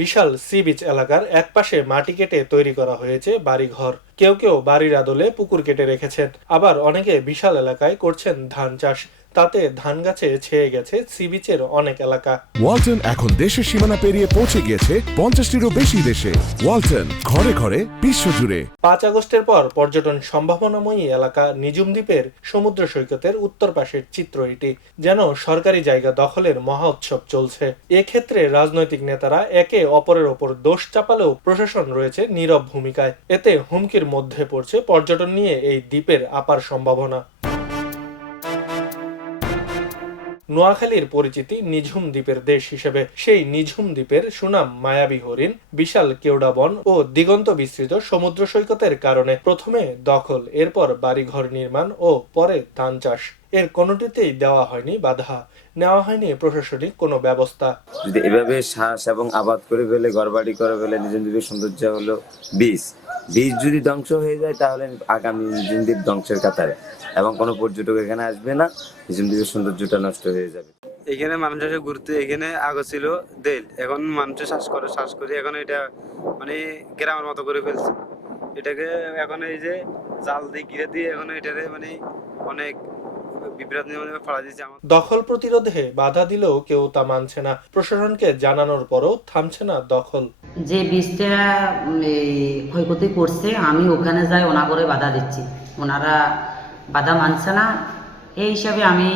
বিশাল sea beach এলাকার একপাশে মাটি কেটে তৈরি করা হয়েছে বাড়িঘর। কেউ কেউ বাড়ির আদলে পুকুর কেটে রেখেছেন, আবার অনেকে বিশাল এলাকায় করছেন ধান চাষ। তাতে ধান গাছে ছেয়ে গেছে সি বিচের অনেক এলাকা। ওয়ালটন এখন দেশের সীমানা পেরিয়ে পৌঁছে গিয়েছে 50টিরও বেশি দেশে। ওয়ালটন, ঘরে ঘরে বিশ্বজুড়ে। 5 আগস্টের পর পর্যটন সম্ভাবনাময়ী এলাকা নিঝুম দ্বীপের সমুদ্র সৈকতের উত্তর পাশের চিত্র এটি। যেন সরকারি জায়গা দখলের মহা উৎসব চলছে। এক্ষেত্রে রাজনৈতিক নেতারা একে অপরের ওপর দোষ চাপালেও প্রশাসন রয়েছে নীরব ভূমিকায়। এতে হুমকির মধ্যে পড়ছে পর্যটন নিয়ে এই দ্বীপের আপার সম্ভাবনা। নোয়াখালীর পরিচিতি নিঝুম দ্বীপের দেশ হিসেবে। সেই নিঝুম দ্বীপের সুনাম মায়াবী হরিণ, বিশাল কেওড়া বন ও দিগন্ত বিস্তৃত সমুদ্র সৈকতের কারণে প্রথমে দখল, এরপর বাড়িঘর নির্মাণ ও পরে ধান চাষ, এর কোনোটিতেই দেওয়া হয়নি বাধা, নেওয়া হয়নি প্রশাসনিক কোনো ব্যবস্থা। যদি এভাবে শ্বাস এবং আবাদ করে ফেলে, ঘরবাড়ি করে ফেলে, নিঝুম দ্বীপের সৌন্দর্য হলো বীজ যদি ধ্বংস হয়ে যায় তাহলে আগামী নিঝুম দ্বীপ ধ্বংসের কাতারে, এবং কোনো পর্যটক এখানে আসবে না, নিঝুম দ্বীপের সৌন্দর্যটা নষ্ট হয়ে যাবে। এখানে মানুষের ঘুরতে, এখানে আগে ছিল দেল, এখন মানুষ শ্বাস করে এখন এটা মানে গ্রামের মতো করে ফেলছে এটাকে। এখন এই যে জাল দিয়ে ঘিরে দিয়ে এখন এটারে মানে অনেক বিভ্রাট নিয়ে ফাড়া দিচ্ছে। দখল প্রতিরোধে বাধা দিলেও কেউ তা মানছে না। প্রশাসনকে জানানোর পরও থামছে না দখল। যে বীজটা ক্ষয়ক্ষতি করছে, আমি ওখানে যাই ওনা করে বাধা দিচ্ছি, ওনারা বাধা মানছে না। এই হিসাবে আমি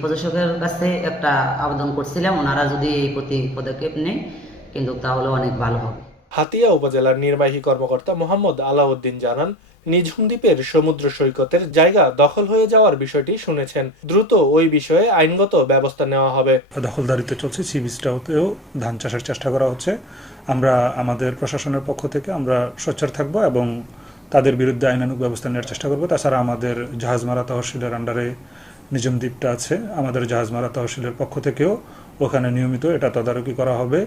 প্রশাসকের কাছে একটা আবেদন করছিলাম, ওনারা যদি এই প্রতি পদক্ষেপ নেয় কিন্তু তাহলে অনেক ভালো হবে। হাতিয়া উপজেলার নির্বাহী কর্মকর্তা মোহাম্মদ আলাউদ্দিন জানান, নিঝুম দ্বীপের সমুদ্র সৈকতের জায়গা দখল হয়ে যাওয়ার বিষয়টি শুনেছেন। দ্রুত ওই বিষয়ে আইনগত ব্যবস্থা নেওয়া হবে। দখলদারিত্ব চলছে, সি বিচটাতেও ধান চাষের চেষ্টা করা হচ্ছে। আমরা আমাদের প্রশাসনের পক্ষ থেকে আমরা সোচ্চার থাকবো এবং তাদের বিরুদ্ধে আইনানুগ ব্যবস্থা নেওয়ার চেষ্টা করবো। তাছাড়া আমাদের জাহাজমারা তহসিলের আন্ডারে নিঝুম দ্বীপটা আছে, আমাদের জাহাজমারা তহসিলের পক্ষ থেকেও ওখানে নিয়মিত এটা তদারকি করা হবে।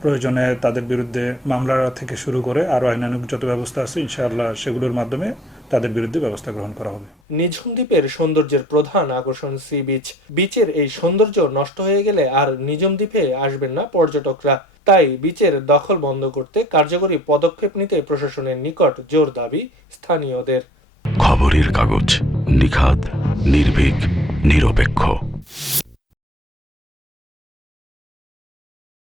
প্রয়োজনে তাদের বিরুদ্ধে মামলা থেকে শুরু করে আরো আইনানুগ যত ব্যবস্থা আছে ইনশাআল্লাহ সেগুলোর মাধ্যমে তাদের বিরুদ্ধে ব্যবস্থা গ্রহণ করা হবে। নিঝুম দ্বীপের সৌন্দর্যের প্রধান আকর্ষণ সি বিচ। বিচের এই সৌন্দর্য নষ্ট হয়ে গেলে আর নিঝুম দ্বীপে আসবেন না পর্যটকরা। তাই বিচের দখল বন্ধ করতে কার্যকরী পদক্ষেপ নিতে প্রশাসনের নিকট জোর দাবি স্থানীয়দের। খবরের কাগজ, নিখাত, নির্ভীক, নিরপেক্ষ।